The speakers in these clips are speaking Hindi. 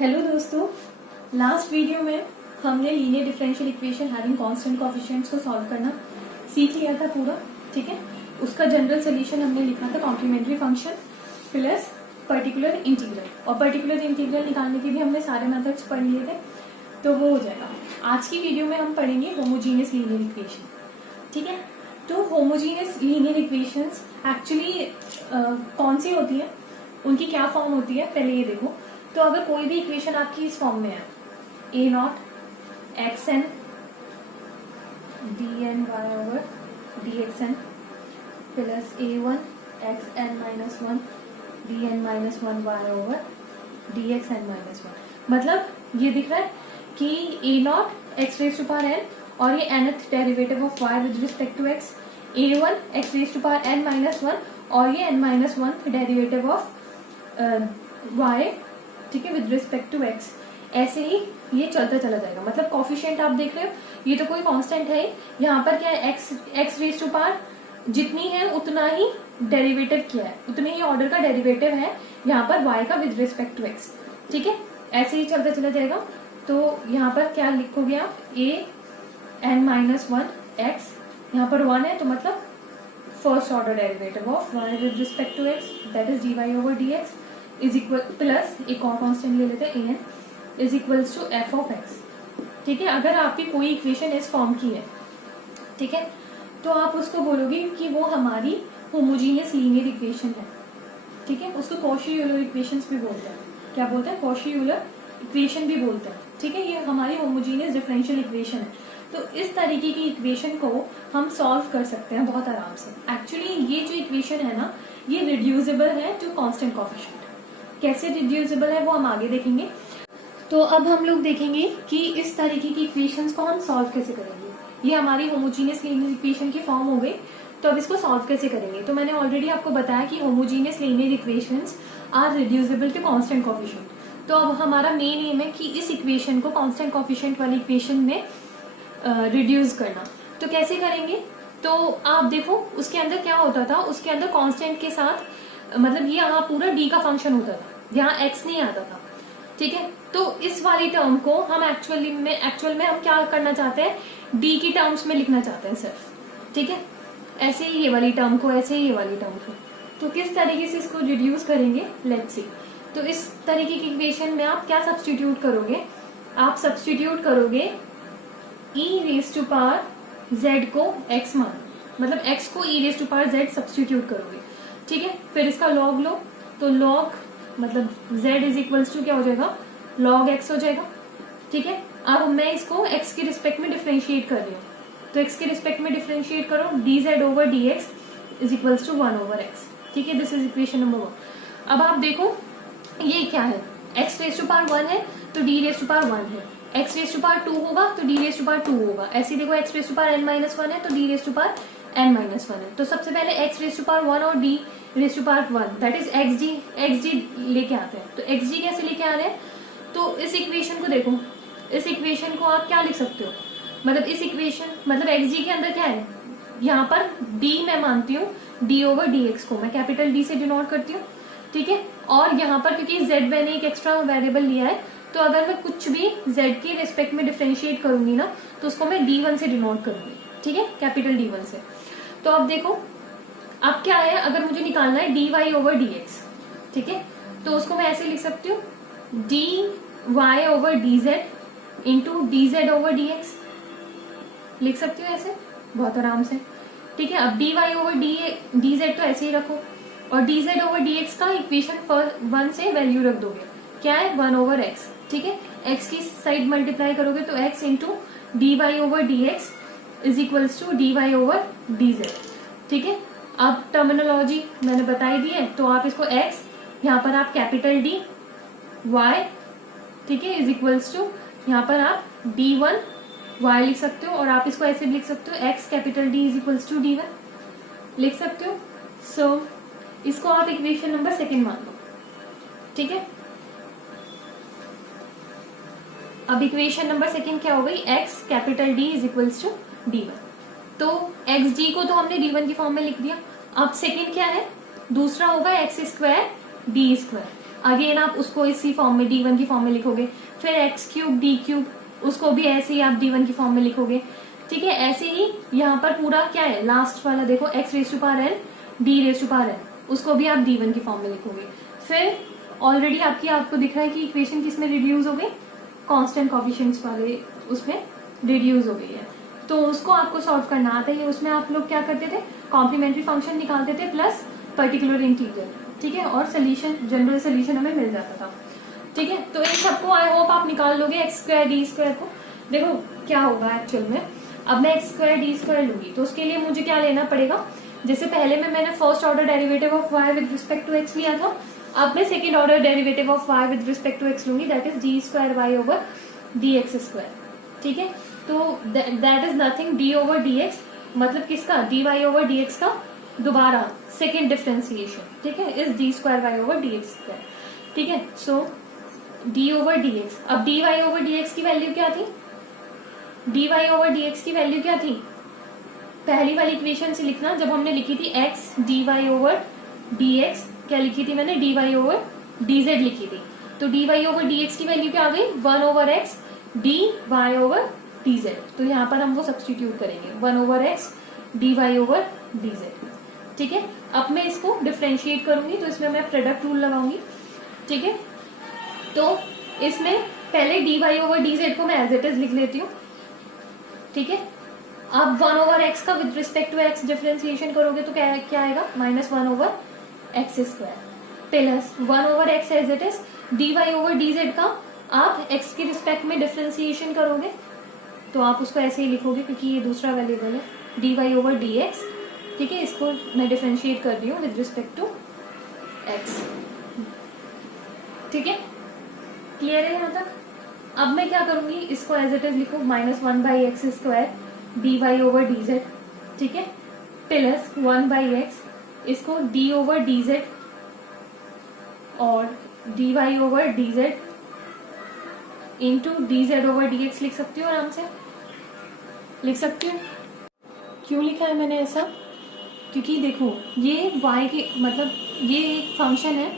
हेलो दोस्तों, लास्ट वीडियो में हमने linear differential equation having constant coefficients को सॉल्व करना सीख लिया था पूरा। ठीक है, उसका जनरल सोल्यूशन हमने लिखा था complementary function plus particular integral, और पर्टिकुलर इंटीग्रल निकालने के भी हमने सारे मेथड्स पढ़ लिए थे, तो वो हो जाएगा। आज की वीडियो में हम पढ़ेंगे होमोजीनियस लीनियर इक्वेशन। ठीक है, तो होमोजीनियस लीनियर इक्वेशंस एक्चुअली कौन सी होती है, उनकी क्या फॉर्म होती है, पहले ये देखो। तो अगर कोई भी इक्वेशन आपकी इस फॉर्म में है, a naught x n d n y over d x n plus a one x n minus one d n minus one y over d x n minus one, मतलब ये दिख रहा है कि a naught x raise to power n और ये nth derivative of y with respect to x, a1 x raise to power n minus one और ये n minus one derivative of y, ठीक है, विद रिस्पेक्ट टू x। ऐसे ही ये चलता चला जाएगा। मतलब कॉफिशिएंट आप देख रहे हो, ये तो कोई कांस्टेंट है, यहाँ पर क्या है, x रेज टू पावर जितनी है उतना ही डेरिवेटिव क्या है, उतने ही ऑर्डर का डेरिवेटिव है यहाँ पर y का विद रिस्पेक्ट टू x। ठीक है, ऐसे ही चलता चला जाएगा। तो यहाँ पर क्या लिखोगे आप, a n minus one x, यहाँ पर वन है तो मतलब first order derivative of y with respect to x, that is dy over dx is equal plus एक और कांस्टेंट ले लेते हैं an is equals to f of x। ठीक है, अगर आपकी कोई इक्वेशन इस फॉर्म की है, ठीक है, तो आप उसको बोलोगे कि वो हमारी होमोजीनियस लीनियर इक्वेशन है। ठीक है, उसको कॉशी-यूलर इक्वेशंस भी बोलते हैं। क्या बोलते हैं? कॉशी-यूलर इक्वेशन भी बोलते हैं। ठीक है, ये हमारी होमोजीनियस डिफरेंशियल इक्वेशन है। तो इस तरीके की इक्वेशन को हम सॉल्व कर सकते हैं बहुत आराम से। एक्चुअली ये जो इक्वेशन है ना, ये रिड्यूसिबल है टू कांस्टेंट कोएफिशिएंट। कैसे रिड्यूसिबल है वो हम आगे देखेंगे। तो अब हम लोग देखेंगे कि इस तरीके की इक्वेशंस को हम सॉल्व कैसे करेंगे। ये हमारी होमोजीनियस लीनियर इक्वेशन की फॉर्म हो गई, तो अब इसको सॉल्व कैसे करेंगे। तो मैंने ऑलरेडी आपको बताया कि homogeneous linear equations are reducible to constant coefficient. तो अब हमारा मेन एम है कि इस इक्वेशन को कांस्टेंट कोएफिशिएंट वाली इक्वेशन में रिड्यूस करना। तो कैसे करेंगे, तो आप देखो उसके अंदर क्या होता था, उसके अंदर कांस्टेंट के साथ मतलब ये यहाँ पूरा डी का फंक्शन होता था, यहाँ एक्स नहीं आता था। ठीक है, तो इस वाली टर्म को हम एक्चुअल में हम क्या करना चाहते हैं, डी की टर्म्स में लिखना चाहते हैं सिर्फ। ठीक है, ऐसे ही ये वाली टर्म को, ऐसे ही ये वाली टर्म को। तो किस तरीके से इसको रिड्यूस करेंगे, लेट्स सी। तो इस तरीके की इक्वेशन में आप क्या सब्सटीट्यूट करोगे, आप सब्सटीट्यूट करोगे e raise to power z को x मान, मतलब x को e raise to power z substitute करोगे। ठीक है, फिर इसका log लो, तो log मतलब z इज इक्वल्स टू क्या हो जाएगा, log x हो जाएगा। ठीक है, अब मैं इसको x के रिस्पेक्ट में डिफरेंशिएट कर रही हूँ, तो x के रिस्पेक्ट में डिफरेंशिएट करो, dz over dx is equals to 1 over x। ठीक है, दिस इज इक्वेशन नंबर 1। अब आप देखो ये क्या है, x रेज टू पावर 1 है तो d रेज टू पावर 1 है, x रेज टू पावर 2 होगा तो d रेज टू पावर 2 होगा। ऐसे देखो x raise to power n minus 1 है तो d raise to power n minus 1 है। तो सबसे पहले x रेज टू पावर 1 और d raise to power 1 that is xg लेके आते हैं। तो xg कैसे लेके आ रहे हैं, तो इस इक्वेशन को देखो, इस इक्वेशन को आप क्या लिख सकते हो, मतलब इस इक्वेशन मतलब xg के अंदर क्या है, यहाँ पर d मैं मानती हूँ, d ओवर dx को मैं कैपिटल D से डिनोट करती हूँ। ठीक है, और यहाँ पर क्योंकि z मैंने एक एक्स्ट्रा वेरिएबल लिया है, तो अगर मैं कुछ भी z के रिस्पेक्ट में डिफरेंशिएट करूंगी ना, तो उसको मैं d1 से डिनोट करूंगी। ठीक है, कैपिटल D1 से। तो अब देखो अब क्या है, अगर मुझे निकालना है dy ओवर dx, ठीक है, तो उसको मैं ऐसे लिख सकती हूँ, dy over dz into dz over dx लिख सकती हूँ ऐसे बहुत आराम से। ठीक है, अब dy ओवर dz तो ऐसे ही रखो, और dz ओवर dx का इक्वेशन 1 से वैल्यू रख दोगे, क्या है 1 ओवर x। ठीक है, x की साइड मल्टीप्लाई करोगे तो x into d y over d x is equals to d y over d z. ठीक है, अब टर्मिनोलॉजी मैंने बताई दी है, तो आप इसको x यहाँ पर आप कैपिटल D y, ठीक है, इज इक्वल्स टू यहाँ पर आप d1 y लिख सकते हो, और आप इसको ऐसे भी लिख सकते हो x capital D is equals to d1 लिख सकते हो। सो इसको आप इक्वेशन नंबर 2 मान लो। ठीक है, अब इक्वेशन नंबर 2 क्या हो गई, x capital D is equals to d1। तो xg को तो हमने d1 की फॉर्म में लिख दिया। अब सेकंड क्या है, दूसरा होगा x square d square. Again आप उसको इसी फॉर्म में d1 की फॉर्म में लिखोगे, फिर एक्स क्यूब डी क्यूब उसको भी ऐसे ही आप d1 की फॉर्म में लिखोगे। ठीक है, ऐसे ही यहाँ पर पूरा क्या है लास्ट वाला देखो x raise to power n d raise to power n उसको भी आप d1 की फॉर्म में लिखोगे। फिर ऑलरेडी आपको दिख रहा है कि इक्वेशन किसमें रिड्यूस हो गई, कांस्टेंट कोफिशिएंट्स वाले उसमें रिड्यूस हो गई है। तो उसको आपको सॉल्व करना आता है। उसमें आप लोग क्या करते थे, कॉम्प्लीमेंट्री फंक्शन निकालते थे प्लस पर्टिकुलर इंटीग्रल। ठीक है, और सोल्यूशन जनरल सोल्यूशन हमें मिल जाता था। ठीक है, तो इन सबको आई होप आप निकाल लोगे एक्स स्क्वायर डी स्क्वायर को। देखो क्या होगा एक्चुअल में, अब मैं एक्स स्क्वायर डी स्क्वायर लूंगी तो उसके लिए मुझे क्या लेना पड़ेगा, जैसे पहले में मैंने first order derivative of y with respect to x लिया था, अब मैं second order derivative of y with respect to x लूंगी, that is d square y over d x square. ठीक है, तो that is nothing d over d x, मतलब किसका, d y over d x का दोबारा सेकेंड डिफ्रेंसिएशन। ठीक है, is d square y over d x square. ठीक है, सो डी ओवर डी एक्स, अब d y over d x की वैल्यू क्या थी, d y over d x की वैल्यू क्या थी, पहली वाली इक्वेशन से लिखना, जब हमने लिखी थी x d y over d x, क्या लिखी थी मैंने, d y over d z लिखी थी। तो d y over d x की वैल्यू क्या आ गई, 1 over x d y over d z. तो यहाँ पर हम वो सब्सटीट्यूट करेंगे 1 over x d y over d z. ठीक है, अब मैं इसको डिफ्रेंशिएट करूंगी तो इसमें मैं प्रोडक्ट रूल लगाऊंगी। ठीक है, तो इसमें पहले d y over d z को मैं एज इट इज लिख लेती हूँ। ठीक है, अब 1 ओवर एक्स का with respect to x differentiation करोगे तो क्या आएगा, -1 over x square plus 1 over x as it is, d y over d z का आप एक्स के रिस्पेक्ट में डिफ्रेंसिएशन करोगे तो आप उसको ऐसे ही लिखोगे क्योंकि ये दूसरा वेरिएबल है, d y over d x. ठीक है, इसको मैं डिफ्रेंशिएट कर रही हूँ विद रिस्पेक्ट टू एक्स। ठीक है, क्लियर है यहाँ तक। अब मैं क्या करूंगी, इसको एज इट इज लिखो -1 by x square d y over d z. ठीक है, प्लस 1 बाई एक्स, इसको डी ओवर डी जेड और d y over d z into d z over d x लिख सकती हूँ, आराम से लिख सकती हूँ। क्यों लिखा है मैंने ऐसा, क्योंकि देखो ये y के मतलब ये एक फंक्शन है।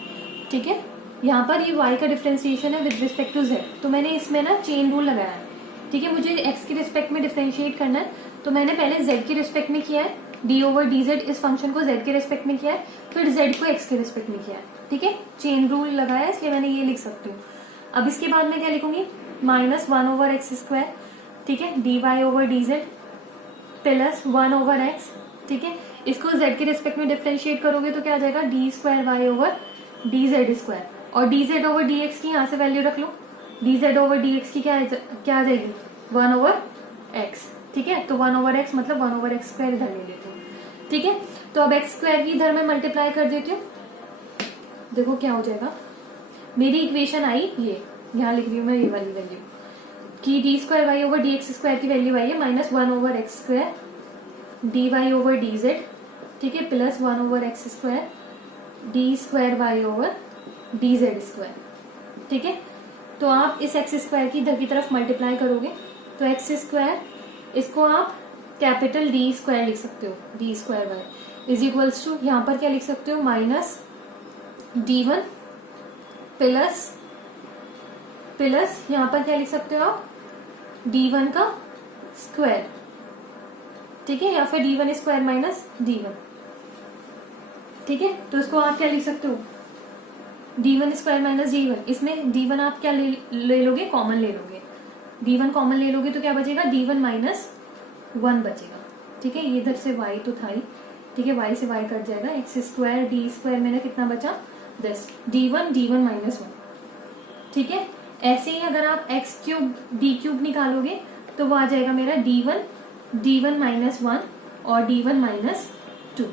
ठीक है, यहाँ पर ये y का डिफरेंशिएशन है विद रिस्पेक्ट टू z, तो मैंने इसमें ना चेन रूल लगाया है। ठीक है, मुझे x के रिस्पेक्ट में डिफरेंशिएट करना है तो मैंने पहले z के रिस्पेक्ट में किया है, d ओवर डी जेड इस फंक्शन को z के रिस्पेक्ट में किया है, फिर z को x के रिस्पेक्ट में किया है। ठीक है, चेन रूल लगाया इसलिए मैंने ये लिख सकती हूँ। अब इसके बाद मैं क्या लिखूंगी, -1 ओवर एक्स स्क्वायर, ठीक है, d y over d z plus 1 over x. ठीक है, इसको z के रिस्पेक्ट में डिफरेंशिएट करोगे तो क्या आ जाएगा, d square y over d z square, और d z over d x की यहाँ से वैल्यू रख लो, d z over d x की क्या आ जाएगी, 1 ओवर एक्स। ठीक है, तो 1 ओवर एक्स मतलब 1 ओवर एक्स स्क्वायर इधर ले लेती हूँ। ठीक है, तो अब एक्स स्क्वायर की इधर में मल्टीप्लाई कर देती हूँ, देखो क्या हो जाएगा, मेरी इक्वेशन आई ये, यहाँ लिख रही हूँ मैं ये वाली वैल्यू कि d square y over d x square की वैल्यू आई है -1 over x square d y over d z. ठीक है, plus 1 over x square d square y over d z square. ठीक है, तो आप इस एक्स स्क्वायर की इधर की तरफ मल्टीप्लाई करोगे तो एक्स स्क्वायर, इसको आप कैपिटल डी स्क्वायर लिख सकते हो, d square y is equals to, यहाँ पर क्या लिख सकते हो, -d1 प्लस यहाँ पर क्या लिख सकते हो आप, d1 का स्क्वायर। ठीक है, या फिर d1 स्क्वायर माइनस d1। ठीक है, तो इसको आप क्या लिख सकते हो, d1 स्क्वायर माइनस d1। इसमें d1 आप क्या ले लोगे, कॉमन ले लोगे, d1 कॉमन ले लोगे तो क्या बचेगा, d1 माइनस 1 बचेगा। ठीक है, ये इधर से y तो था ही। ठीक है, y से y कट जाएगा, एक्स स्क्वायर डी स्क्वायर में कितना बचा, 10, d1 माइनस 1। ठीक है, ऐसे ही अगर आप एक्स क्यूब डी क्यूब निकालोगे तो वो आ जाएगा मेरा d1 माइनस 1 और d1 माइनस 2।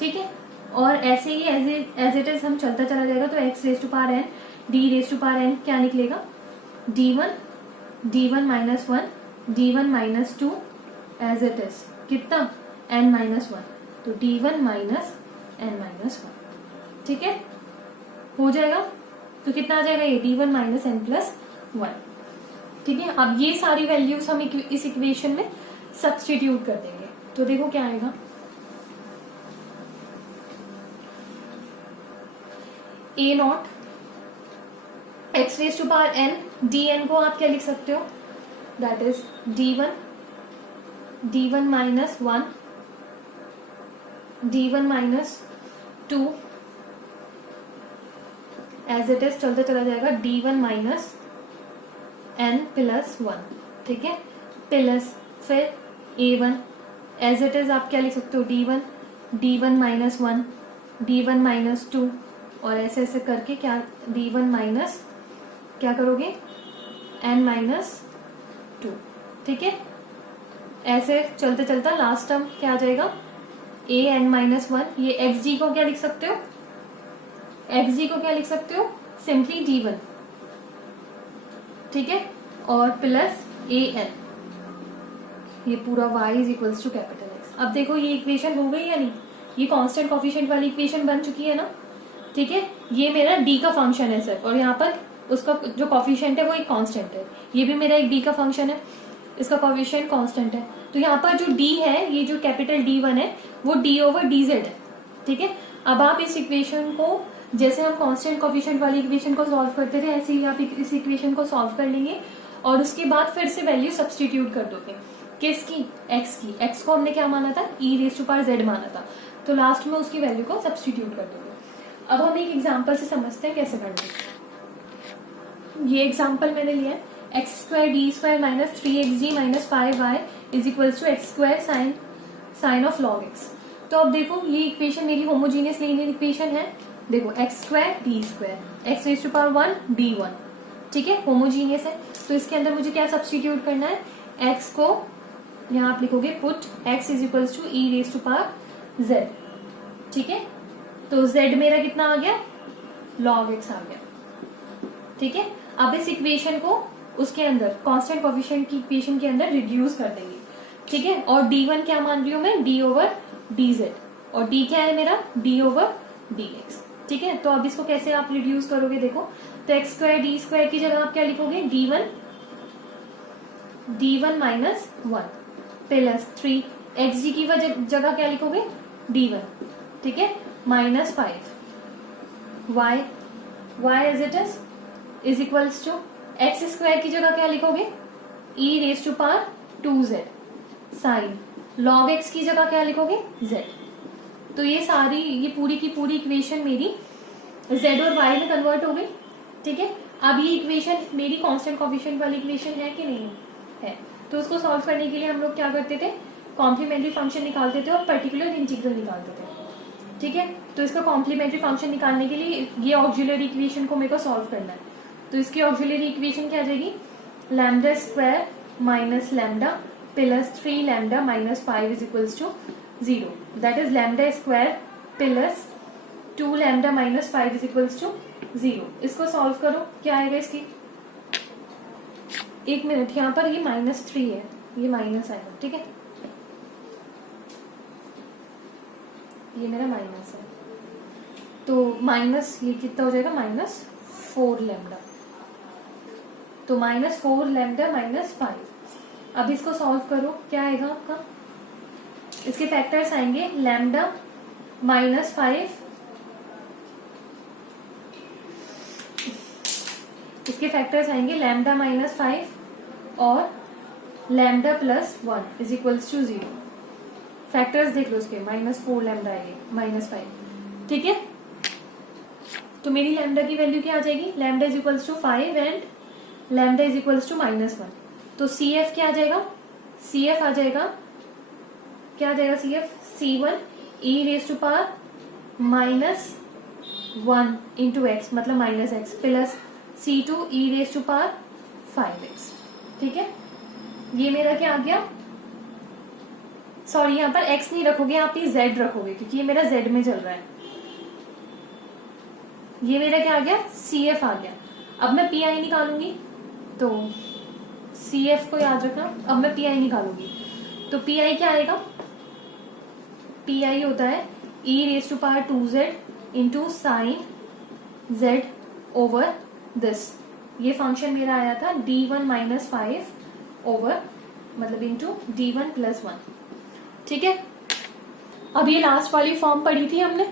ठीक है, और ऐसे ही एज इट इज हम चलता चला जाएगा तो x raise to power n d raise to power n क्या निकलेगा, d1 minus 1 d1 minus 2 as it is कितना, n माइनस 1, तो d1 माइनस n माइनस 1। ठीक है, हो जाएगा, तो कितना आ जाएगा ये, d1 माइनस n प्लस 1। ठीक है, अब ये सारी वैल्यूज हम इस इक्वेशन में सब्स्टिट्यूट कर देंगे तो देखो क्या आएगा, a naught x raise to power n, d n को आप क्या लिख सकते हो, that is d1 minus 1, d1 minus 2 as it is चलते चला जाएगा, d1 माइनस n प्लस 1, ठीक है, प्लस फिर a1 एज इट इज आप क्या लिख सकते हो, d1 माइनस 1, d1 माइनस 2 और ऐसे ऐसे करके क्या d1 माइनस क्या करोगे n माइनस 2, ठीक है, ऐसे चलते चलता लास्ट टर्म क्या आ जाएगा a n माइनस 1, ये xg को क्या लिख सकते हो, xg को क्या लिख सकते हो, सिंपली d1, ठीक है, और प्लस a n, ये पूरा y is equals to capital X। अब देखो ये इक्वेशन हो गई या नहीं, ये कांस्टेंट कोफिशिएंट वाली इक्वेशन बन चुकी है ना, ठीक है, ये मेरा d का फंक्शन है सर, और यहाँ पर उसका जो कोफिशिएंट है वो एक कांस्टेंट है, ये भी मेरा एक d का फंक्शन है, इसका कोफिशिएंट कांस्टेंट है, तो यहाँ पर जो d है, ये जो कैपिटल D1 है वो d ओवर dz है, ठीक है। अब आप इस इक्वेशन को जैसे हम कांस्टेंट कोफिशिएंट वाली इक्वेशन को सॉल्व करते थे, ऐसे ही आप इस इक्वेशन को सॉल्व कर लेंगे और उसके बाद फिर से वैल्यू सब्सटीट्यूट कर दोगे, किसकी, x की, x को हमने क्या माना था, e raise to power z माना था, तो लास्ट में उसकी वैल्यू को सब्सटीट्यूट कर दोगे। अब हम एक एग्जाम्पल से समझते हैं कैसे करना। ये एग्जाम्पल मैंने लिया है, x square d square minus 3xg minus 5y is equals to x square sine of log x. तो अब देखो ये इक्वेशन मेरी होमोजीनियस लीनियर इक्वेशन है, देखो x square d square x raise to power 1 d1, ठीक है, होमोजीनियस है, तो इसके अंदर मुझे क्या सब्सटीट्यूट करना है, x को यहाँ आप लिखोगे put x is equals to e raise to power z, ठीक है, तो z मेरा कितना आ गया, log x आ गया, ठीक है। अब इस इक्वेशन को उसके अंदर कांस्टेंट कोफिशिएंट की इक्वेशन के अंदर रिड्यूस कर देंगे, ठीक है, और d1 क्या मान रही हूं मैं, d ओवर dz, और d क्या है मेरा, d ओवर dx, ठीक है। तो अब इसको कैसे आप रिड्यूस करोगे, देखो, तो एक्स स्क्वायर डी स्क्वायर की जगह आप क्या लिखोगे, d1 माइनस 1 प्लस 3, एक्स जी की जगह क्या लिखोगे, d1, ठीक है, minus 5 y as it is equals to x square की जगह क्या लिखोगे, e raise to power 2z sine log x की जगह क्या लिखोगे, z। तो ये सारी ये पूरी की पूरी इक्वेशन मेरी z और y में कन्वर्ट हो गई, ठीक है। अब ये इक्वेशन मेरी कांस्टेंट कोफिशिएंट वाली इक्वेशन है कि नहीं है, तो उसको सॉल्व करने के लिए हम लोग क्या करते थे, कॉम्प्लीमेंट्री फंक्शन निकालते थे और पर्टिकुलर इंटीग्रल निकालते थे, ठीक है। तो इसका कॉम्प्लीमेंट्री फंक्शन निकालने के लिए ये ऑक्सिलरी इक्वेशन को मेरे को सॉल्व करना है, तो इसकी ऑक्सिलरी इक्वेशन क्या आ जाएगी, lambda square minus lambda plus 3 lambda minus 5 is equals to 0, that is lambda square plus 2 lambda minus 5 is equals to 0। इसको सॉल्व करो, क्या आएगा इसकी, एक मिनट, यहाँ पर ये -3 है, ये माइनस आएगा, ठीक है, ये मेरा माइनस है, तो माइनस ये कितना हो जाएगा, -4 लैम्डा, तो -4 लैम्डा माइनस 5। अब इसको सॉल्व करो, क्या आएगा आपका, इसके फैक्टर्स आएंगे लैम्डा -5, इसके फैक्टर्स आएंगे लैम्डा -5 और lambda plus 1 is equals to 0। Factors देख लो उसके, -4 लैम्डा आएंगे -5, ठीक है। तो मेरी लैम्डा की वैल्यू क्या आ जाएगी, lambda is equals to 5 and lambda is equals to -1, तो CF क्या आ जाएगा, CF आ जाएगा, क्या आ जाएगा CF, C1 e raise to power -1 into x मतलब -x plus C2 e raise to power 5x, ठीक है। ये मेरा क्या आ गया, सॉरी यहाँ पर x नहीं रखोगे, आप ये z रखोगे क्योंकि ये मेरा z में चल रहा है, ये मेरा क्या आ गया, CF आ गया। अब मैं PI निकालूंगी, तो CF को याद रखना, अब मैं PI निकालूंगी, तो PI क्या आएगा, PI होता है e raise to power 2z into sine z over this, ये फंक्शन मेरा आया था d1 माइनस 5 ओवर मतलब इंटू d1 प्लस 1, ठीक है। अब ये लास्ट वाली फॉर्म पढ़ी थी हमने,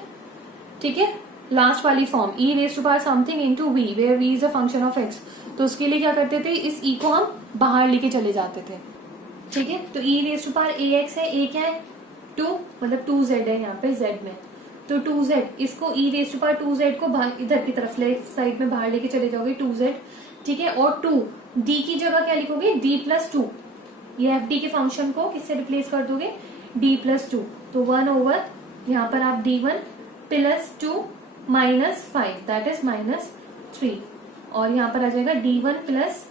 ठीक है, लास्ट वाली form e raise to power something into v, where v is a function of x, तो उसके लिए क्या करते थे, इस e को हम बाहर लेके चले जाते थे। ठीक है, तो e raise to power ax है, a क्या है 2, मतलब 2z है यहाँ पे z में, तो 2z, इसको e raise to power 2z को इधर की तरफ लेफ्ट साइड में बाहर लेके चले जाओगे 2z। ठीक है, और 2 d की जगह क्या लिखोगे d प्लस 2, ये एफ डी के फंक्शन को किससे रिप्लेस कर दोगे d प्लस 2, तो 1 ओवर यहाँ पर आप d1 plus 2 minus 5 that is minus 3, और यहाँ पर आ जाएगा d1 प्लस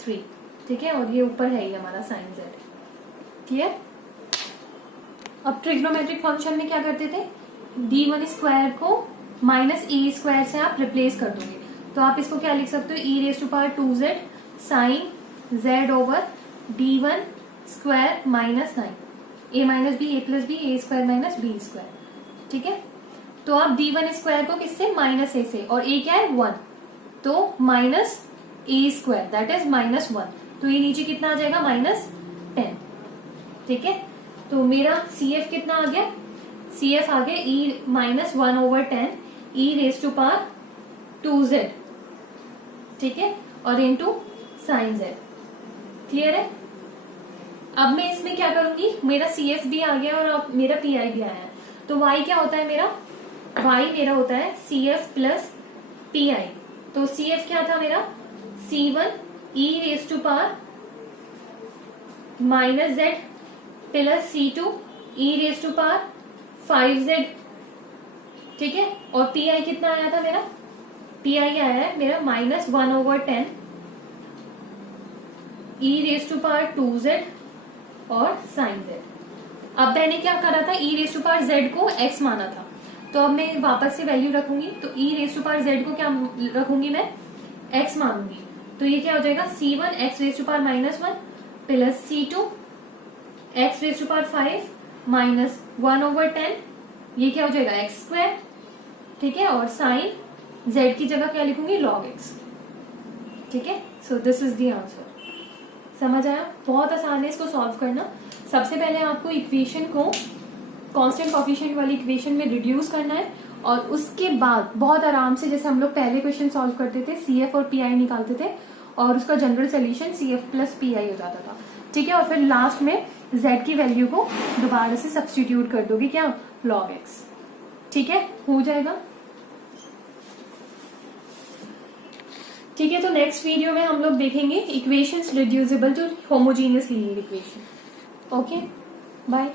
3। ठीक है, और ये ऊपर है ही हमारा साइन z। क्लियर। अब ट्रिग्नोमेट्रिक फंक्शन में क्या करते थे, d1 स्क्वायर को माइनस e स्क्वायर से आप रिप्लेस कर दोगे, तो आप इसको क्या लिख सकते हो, e raise to power 2z sine z over d1 square minus 9, a minus b a plus b a square minus b square. ठीक है, तो आप d1 स्क्वायर को किससे, माइनस a से, और a क्या है 1, तो minus a square that is minus 1, तो ये नीचे कितना आ जाएगा माइनस 10। ठीक है, तो मेरा CF कितना आ गया, CF आ गया e minus 1 over 10 e raise to power 2z। ठीक है, और इनटू साइन z। क्लियर है। अब मैं इसमें क्या करूंगी, मेरा CF भी आ गया और अब मेरा PI भी आया है, तो y क्या होता है मेरा, y मेरा होता है CF प्लस PI, तो CF क्या था मेरा C1 e raise to power minus z plus C2 e raise to power 5z। ठीक है, और PI कितना आया था मेरा, PI आया है मेरा minus 1 over 10 e raise to power 2z और साइन z। अब मैंने क्या करा था, e raise to power z को x माना था, तो अब मैं वापस से वैल्यू रखूंगी, तो e raise to power z को क्या रखूंगी मैं, x मानूंगी, तो ये क्या हो जाएगा C1 x raise to power minus 1 plus C2 x raise to power 5 minus 1 over 10, ये क्या हो जाएगा x स्क्वायर। ठीक है, और साइन z की जगह क्या लिखूंगी log x। ठीक है, so this is the answer. समझ आया, बहुत आसान है इसको सॉल्व करना। सबसे पहले आपको इक्वेशन को कांस्टेंट कोएफिशिएंट वाली इक्वेशन में रिड्यूस करना है, और उसके बाद बहुत आराम से, जैसे हम लोग पहले क्वेश्चन सॉल्व करते थे CF और PI निकालते थे, और उसका general solution CF plus PI हो जाता था। ठीक है, और फिर लास्ट में z की वैल्यू को दोबारा से सब्सटीट्यूट कर दोगे क्या, log x। ठीक है, हो जाएगा। ठीक है, तो नेक्स्ट वीडियो में हम लोग देखेंगे equations reducible to homogeneous linear equation. Okay, bye.